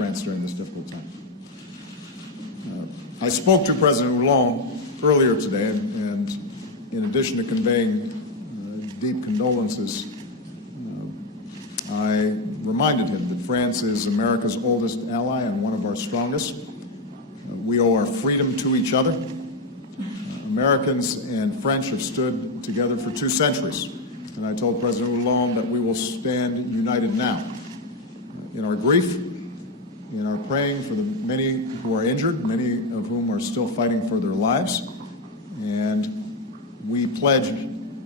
France during this difficult time. I spoke to President Hollande earlier today, and in addition to conveying deep condolences, I reminded him that France is America's oldest ally and one of our strongest. We owe our freedom to each other. Americans and French have stood together for 2 centuries, and I told President Hollande that we will stand united now in our grief, in our praying for the many who are injured, many of whom are still fighting for their lives, and we pledge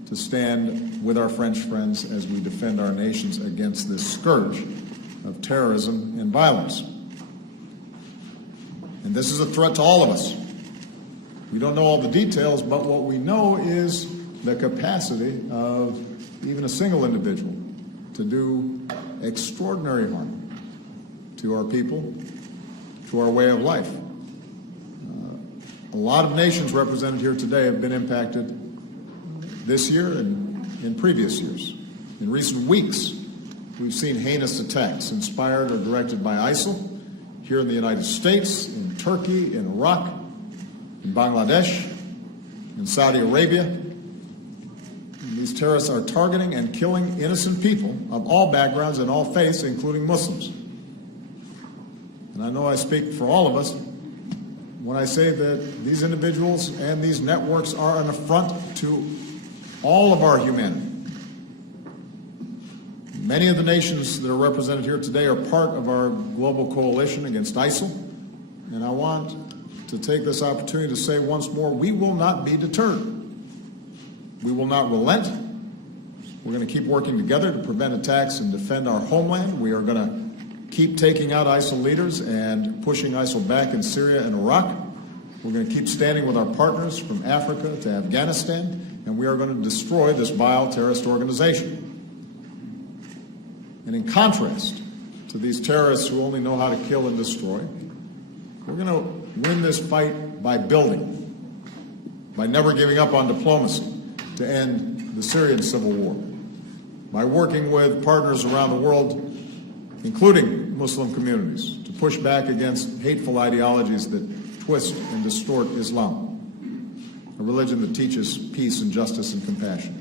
to stand with our French friends as we defend our nations against this scourge of terrorism and violence. And this is a threat to all of us. We don't know all the details, but what we know is the capacity of even a single individual to do extraordinary harm to our people, to our way of life. A lot of nations represented here today have been impacted this year and in previous years. In recent weeks, we've seen heinous attacks inspired or directed by ISIL here in the United States, in Turkey, in Iraq, in Bangladesh, in Saudi Arabia. And these terrorists are targeting and killing innocent people of all backgrounds and all faiths, including Muslims. And I know I speak for all of us when I say that these individuals and these networks are an affront to all of our humanity. Many of the nations that are represented here today are part of our global coalition against ISIL, and I want to take this opportunity to say once more, we will not be deterred. We will not relent. We're going to keep working together to prevent attacks and defend our homeland. We are going to keep taking out ISIL leaders and pushing ISIL back in Syria and Iraq. We're going to keep standing with our partners from Africa to Afghanistan, and we are going to destroy this vile terrorist organization. And in contrast to these terrorists who only know how to kill and destroy, we're going to win this fight by building, by never giving up on diplomacy to end the Syrian civil war, by working with partners around the world, including Muslim communities, to push back against hateful ideologies that twist and distort Islam, a religion that teaches peace and justice and compassion.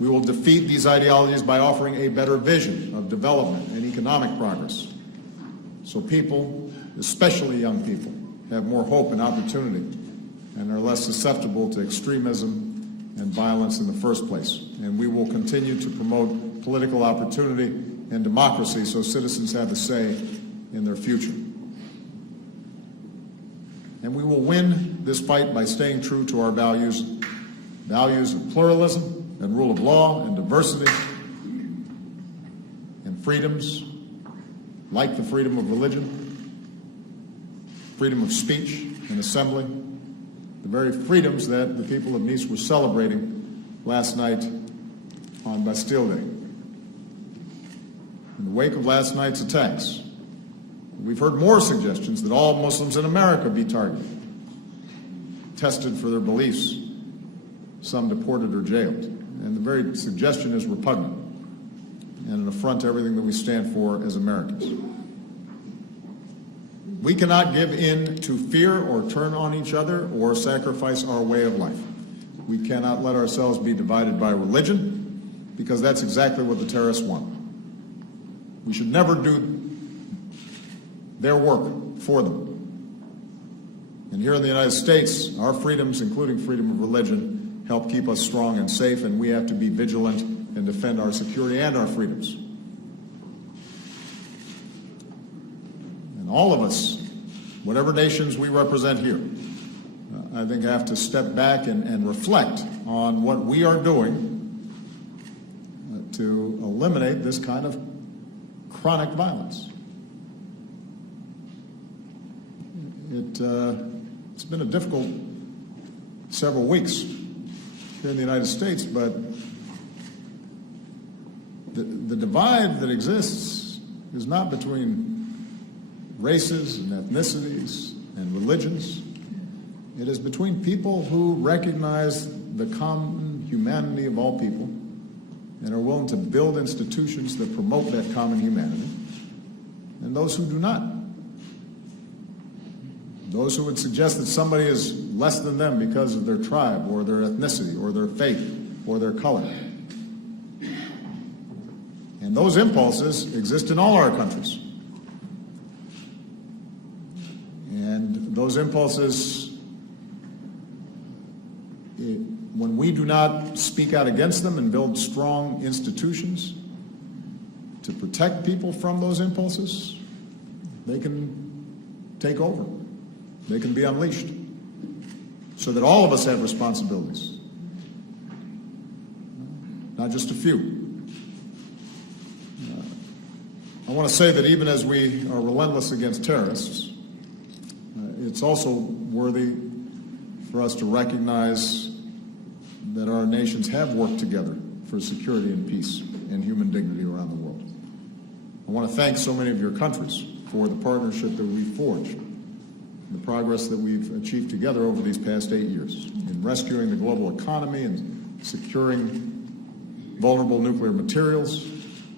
We will defeat these ideologies by offering a better vision of development and economic progress, so people, especially young people, have more hope and opportunity and are less susceptible to extremism and violence in the first place. And we will continue to promote political opportunity and democracy so citizens have a say in their future. And we will win this fight by staying true to our values of pluralism and rule of law and diversity and freedoms like the freedom of religion, freedom of speech and assembly, the very freedoms that the people of Nice were celebrating last night on Bastille Day. In the wake of last night's attacks, we've heard more suggestions that all Muslims in America be targeted, tested for their beliefs, some deported or jailed. And the very suggestion is repugnant and an affront to everything that we stand for as Americans. We cannot give in to fear or turn on each other or sacrifice our way of life. We cannot let ourselves be divided by religion, because that's exactly what the terrorists want. We should never do their work for them. And here in the United States, our freedoms, including freedom of religion, help keep us strong and safe, and we have to be vigilant and defend our security and our freedoms. And all of us, whatever nations we represent here, I think have to step back and reflect on what we are doing to eliminate this kind of chronic violence. It's been a difficult several weeks here in the United States, but the divide that exists is not between races and ethnicities and religions. It is between people who recognize the common humanity of all people and are willing to build institutions that promote that common humanity, and those who do not. Those who would suggest that somebody is less than them because of their tribe or their ethnicity or their faith or their color. And those impulses exist in all our countries. And those impulses, when we do not speak out against them and build strong institutions to protect people from those impulses, they can take over. They can be unleashed, so that all of us have responsibilities, not just a few. I want to say that even as we are relentless against terrorists, it's also worthy for us to recognize that our nations have worked together for security and peace and human dignity around the world. I want to thank so many of your countries for the partnership that we've forged, the progress that we've achieved together over these past 8 years in rescuing the global economy and securing vulnerable nuclear materials,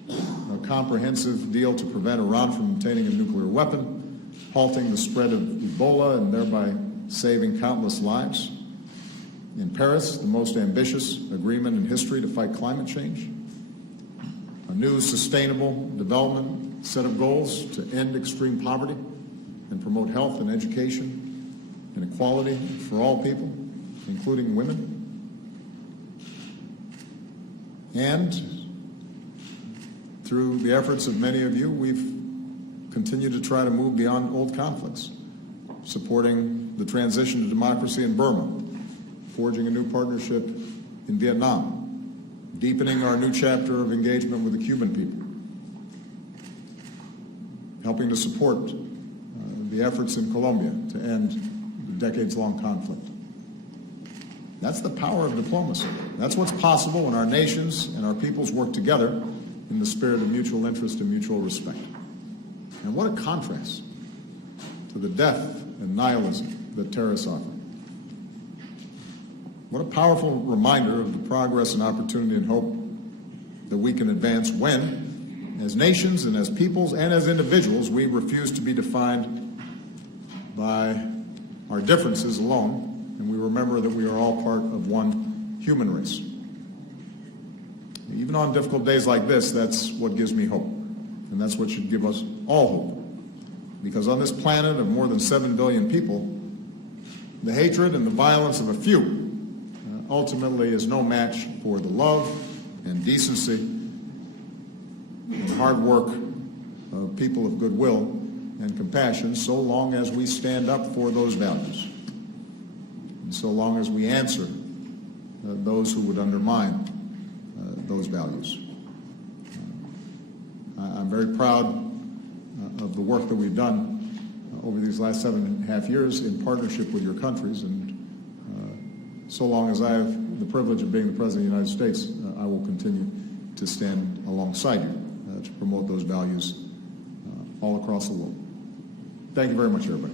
a comprehensive deal to prevent Iran from obtaining a nuclear weapon, halting the spread of Ebola and thereby saving countless lives. In Paris, the most ambitious agreement in history to fight climate change, a new sustainable development set of goals to end extreme poverty and promote health and education and equality for all people, including women. And through the efforts of many of you, we've continued to try to move beyond old conflicts, supporting the transition to democracy in Burma, forging a new partnership in Vietnam, deepening our new chapter of engagement with the Cuban people, helping to support the efforts in Colombia to end the decades-long conflict. That's the power of diplomacy. That's what's possible when our nations and our peoples work together in the spirit of mutual interest and mutual respect. And what a contrast to the death and nihilism that terrorists offer. What a powerful reminder of the progress and opportunity and hope that we can advance when, as nations and as peoples and as individuals, we refuse to be defined by our differences alone, and we remember that we are all part of one human race. Even on difficult days like this, that's what gives me hope, and that's what should give us all hope. Because on this planet of more than 7 billion people, the hatred and the violence of a few ultimately is no match for the love and decency and hard work of people of goodwill and compassion, so long as we stand up for those values, and so long as we answer those who would undermine those values. I'm very proud of the work that we've done over these last 7.5 years in partnership with your countries, and so long as I have the privilege of being the President of the United States, I will continue to stand alongside you to promote those values all across the world. Thank you very much, everybody.